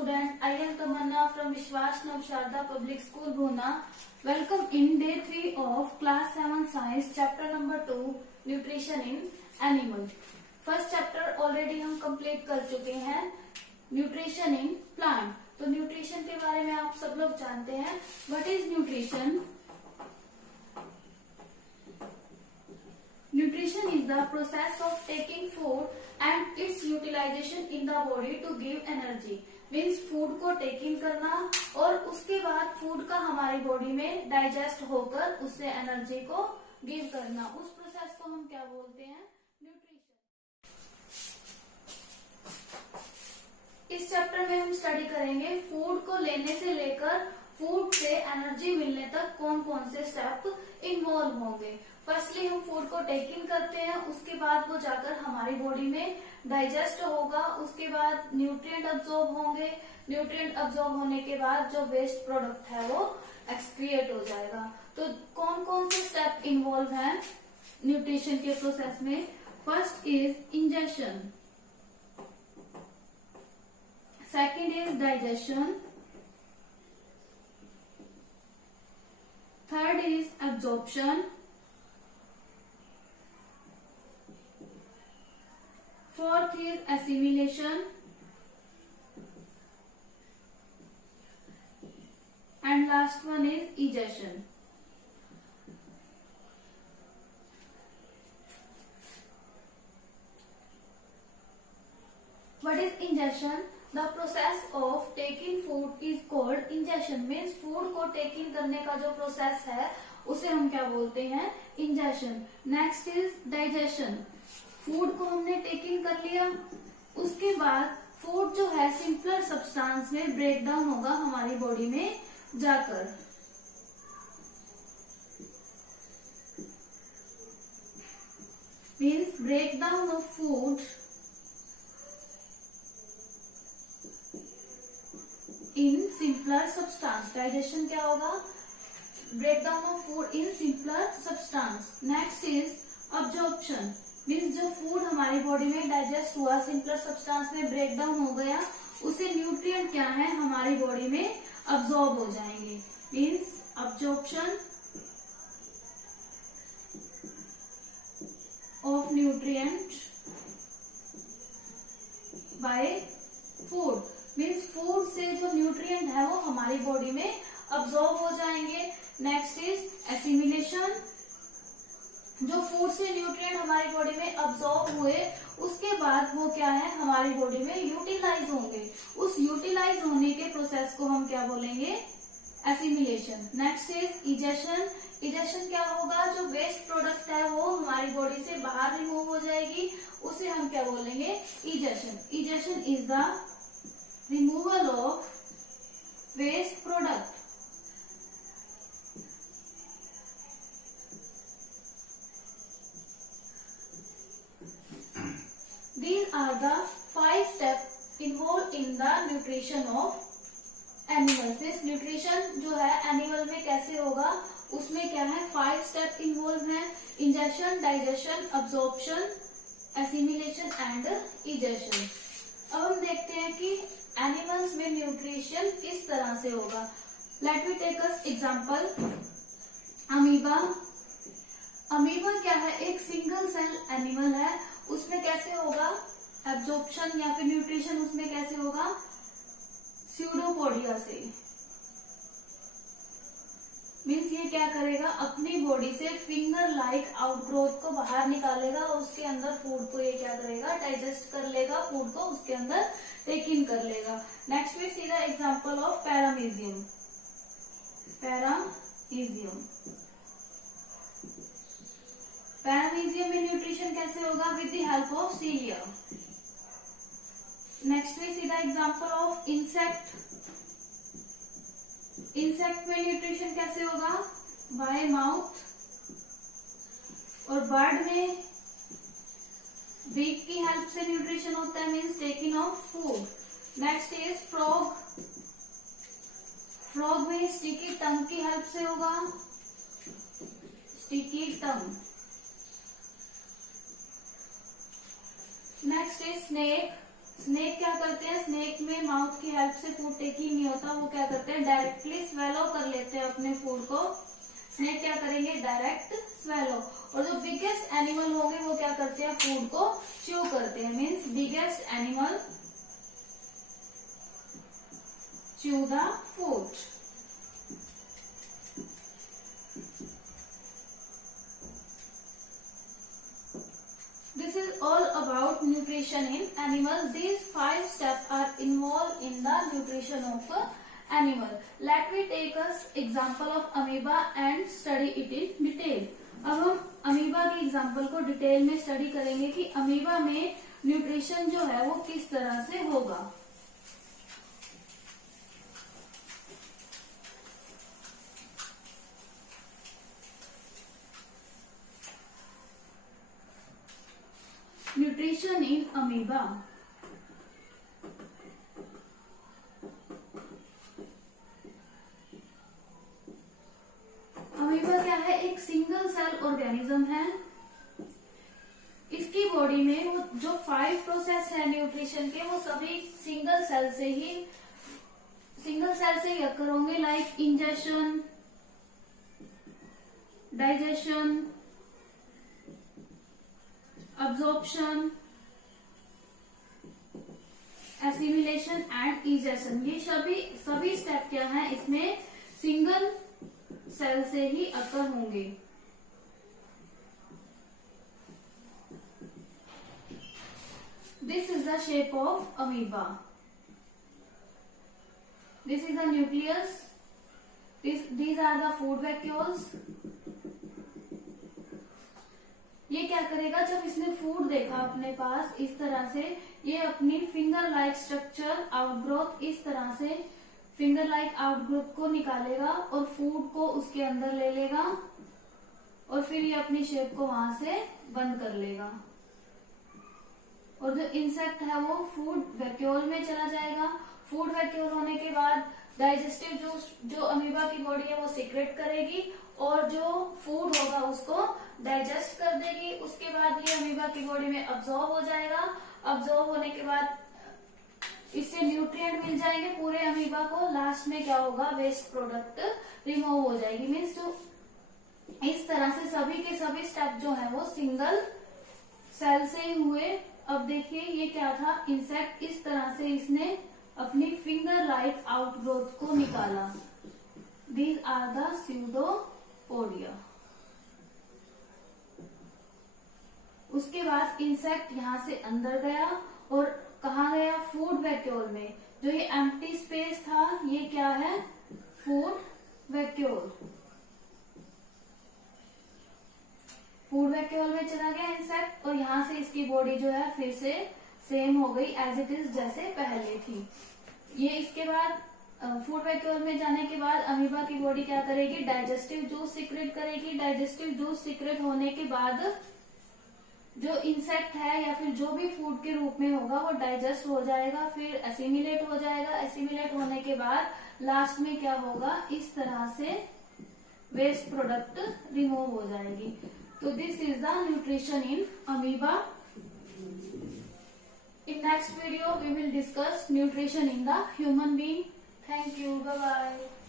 student. I am Tamanna from Vishwas Navsharda Public School, Bhuna. Welcome in day 3 of class 7 science chapter number 2 nutrition in animal. First chapter already हम complete कर चुके हैं nutrition in plant. तो nutrition के बारे में आप सब लोग जानते हैं. What is nutrition? Nutrition is the process of taking food and its utilization in the body to give energy. Means food को टेकिंग करना और उसके बाद फूड का हमारी बॉडी में डाइजेस्ट होकर उससे एनर्जी को गिव करना. उस प्रोसेस को हम क्या बोलते हैं? न्यूट्रिशन. इस चैप्टर में हम स्टडी करेंगे फूड को लेने से लेकर फूड से एनर्जी मिलने तक कौन कौन से स्टेप इन्वॉल्व होंगे. फर्स्टली हम फूड को टेकिंग करते हैं, उसके बाद वो जाकर हमारी बॉडी में डाइजेस्ट होगा, उसके बाद न्यूट्रिएंट अब्सॉर्ब होंगे, न्यूट्रिएंट अब्सॉर्ब होने के बाद जो वेस्ट प्रोडक्ट है वो एक्सक्रिएट हो जाएगा. तो कौन कौन से स्टेप इन्वॉल्व हैं न्यूट्रिशन के प्रोसेस में? First is ingestion, second is digestion, third is absorption, fourth is assimilation, and last one is egestion. What is ingestion? The process of taking food is called ingestion. Means food को taking करने का जो process है उसे हम क्या बोलते हैं? ingestion. Next is digestion. Food को हमने टेकिंग कर लिया, उसके बाद फूड जो है सिंपलर सब्सटेंस में ब्रेक डाउन होगा हमारी बॉडी में जाकर. Means break down of food in simpler substance. Digestion क्या होगा? Break down of food in simpler substance. Next is absorption. Means जो फूड हमारी बॉडी में डाइजेस्ट हुआ, सिंपलर सब्सटेंस में ब्रेक डाउन हो गया, उसे न्यूट्रिएंट क्या है हमारी बॉडी में अब्सॉर्ब हो जाएंगे. Means absorption of nutrient by food. Means food से जो न्यूट्रिएंट है वो हमारी बॉडी में अब्सॉर्ब हो जाएंगे. Next is assimilation. जो फूड से न्यूट्रिएंट हमारी बॉडी में अब्सॉर्ब हुए उसके बाद वो क्या है हमारी बॉडी में यूटिलाइज होंगे. उस यूटिलाइज होने के प्रोसेस को हम क्या बोलेंगे? Assimilation. Next is egestion. Egestion क्या होगा? जो वेस्ट प्रोडक्ट है वो हमारी बॉडी से बाहर रिमूव हो जाएगी, उसे हम क्या बोलेंगे? Egestion. Egestion is the removal of waste product. These are the 5 steps involved in the nutrition of animals. This nutrition जो है एनिमल में कैसे होगा उसमें क्या है? 5 स्टेप इन्वॉल्व है. Injection, digestion, absorption, assimilation and egestion. अब हम देखते हैं कि एनिमल्स में न्यूट्रिशन किस तरह से होगा. Let me take us example. Amoeba. Amoeba क्या है? एक सिंगल सेल एनिमल है. उसमें कैसे होगा एब्जॉर्प्शन या फिर न्यूट्रिशन? उसमें कैसे होगा? स्यूडोपोडिया से. मीन्स ये क्या करेगा? अपनी बॉडी से फिंगर लाइक आउटग्रोथ को बाहर निकालेगा और उसके अंदर फूड को ये क्या करेगा? डाइजेस्ट कर लेगा, फूड को उसके अंदर टेक इन कर लेगा. Next we see the example of paramecium. Paramecium. Paramecium में न्यूट्रिशन कैसे होगा? With the help of cilia. Next we see the example of insect. Insect में न्यूट्रिशन कैसे होगा? By mouth. और बर्ड में बीक की हेल्प से न्यूट्रिशन होता है, means taking of food. Next is frog. Frog में स्टिकी टंग की हेल्प से होगा. Sticky tongue. Next is snake. Snake क्या करते हैं, स्नेक में माउथ की हेल्प से फूड टेकिंग नहीं होता, वो क्या करते हैं डायरेक्टली स्वेलो कर लेते हैं अपने फूड को। स्नेक क्या करेंगे, डायरेक्ट स्वेलो। और जो बिगेस्ट एनिमल होंगे वो क्या करते हैं, फूड को च्यू करते हैं। Means biggest animal chew the food. This is all about nutrition in animals. These 5 steps are involved in the nutrition of animal. Let me take us example of amoeba and study it in detail. अब हम amoeba के example को detail में study करेंगे कि amoeba में nutrition जो है वो किस तरह से होगा। Nutrition in amoeba. अमीबा क्या है, एक सिंगल सेल ऑर्गेनिज्म है। इसकी बॉडी में वो जो 5 प्रोसेस है न्यूट्रिशन के, वो सभी सिंगल सेल से ही अकर होंगे। Like ingestion, digestion, absorption, assimilation and egestion. ये सभी स्टेप क्या है, इसमें सिंगल सेल से ही अकर होंगे। This is the shape of amoeba. This is the nucleus. These are the food vacuoles. ये क्या करेगा, जब इसने फूड देखा अपने पास इस तरह से, ये अपनी फिंगर लाइक स्ट्रक्चर आउटग्रोथ, इस तरह से फिंगर लाइक आउटग्रोथ को निकालेगा और फूड को उसके अंदर ले लेगा और फिर ये अपनी शेप को वहां से बंद कर लेगा। और जो इंसेक्ट है वो फूड वैक्यूल में चला जाएगा। फूड वैक्यूल होने के बाद डाइजेस्टिव जूस जो अमीबा की बॉडी है वो सीक्रेट करेगी और जो फूड होगा उसको डाइजेस्ट कर देगी। उसके बाद ये अमीबा की बॉडी में अब्सॉर्ब हो जाएगा। अब्सॉर्ब होने के बाद इससे न्यूट्रिएंट मिल जाएंगे पूरे अमीबा को। लास्ट में क्या होगा, वेस्ट प्रोडक्ट रिमूव हो जाएगी। मीन्स जो इस तरह से सभी के सभी स्टेप जो है वो सिंगल सेल से ही हुए। अब देखिए ये क्या था, इंसेक्ट इस तरह से इसने अपनी फिंगर लाइक आउटग्रोथ को निकाला। These are the pseudopodia. उसके बाद इंसेक्ट यहां से अंदर गया और कहा गया, फूड वैक्यूल में। जो ये एम्प्टी स्पेस था ये क्या है, फूड वैक्यूल। फूड वैक्यूल में चला गया इंसेक्ट और यहाँ से इसकी बॉडी जो है फिर से सेम हो गई एज इट इज जैसे पहले थी। ये इसके बाद फूड वैक्यूल में जाने के बाद अमीबा की बॉडी क्या करेगी, डाइजेस्टिव जूस सीक्रेट करेगी। डाइजेस्टिव जूस सीक्रेट होने के बाद जो इंसेक्ट है या फिर जो भी फूड के रूप में होगा वो डाइजेस्ट हो जाएगा, फिर एसिमिलेट हो जाएगा। एसिमिलेट होने के बाद लास्ट में क्या होगा, इस तरह से वेस्ट प्रोडक्ट रिमूव हो जाएगी। तो this is the nutrition in amoeba. In next video, we will discuss nutrition in the human being. Thank you. Bye bye.